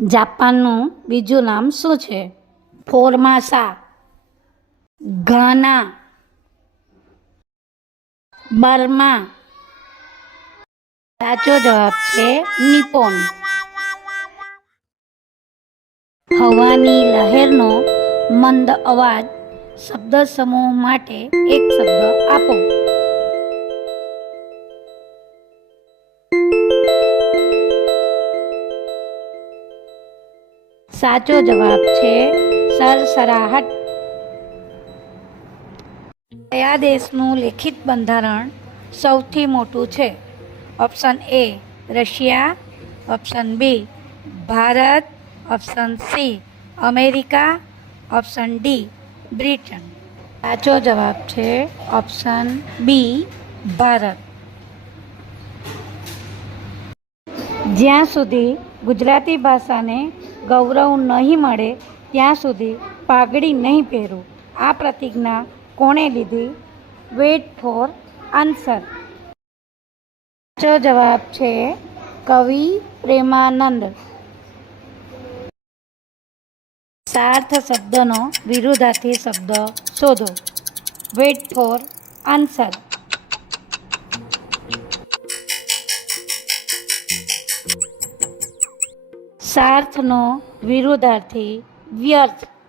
જાપાનનું બીજું નામ શું છે? ફોર્માસા, ઘાના, બર્મા. સાચો જવાબ છે નિપોન. હવાની લહેરનો મંદ અવાજ શબ્દ સમૂહ માટે એક શબ્દ આપો. સાચો જવાબ છે સરસરાહટ. કયા દેશનું લેખિત બંધારણ સૌથી મોટું છે? Option A Russia, option B Bharat, option C America, option D Britain. સાચો જવાબ છે ઓપ્શન બી ભારત. જ્યાં સુધી ગુજરાતી ભાષાને ગૌરવ નહીં મળે ત્યાં સુધી પાઘડી નહીં પહેરું. આ પ્રતિજ્ઞા કોણે લીધી? Weight for answer. સાચો જવાબ છે કવિ પ્રેમાનંદ. સાર્થ શબ્દનો વિરુદ્ધાર્થી શબ્દ શોધો. Wait for answer. સાર્થનો વિરુદ્ધાર્થી વ્યર્થ.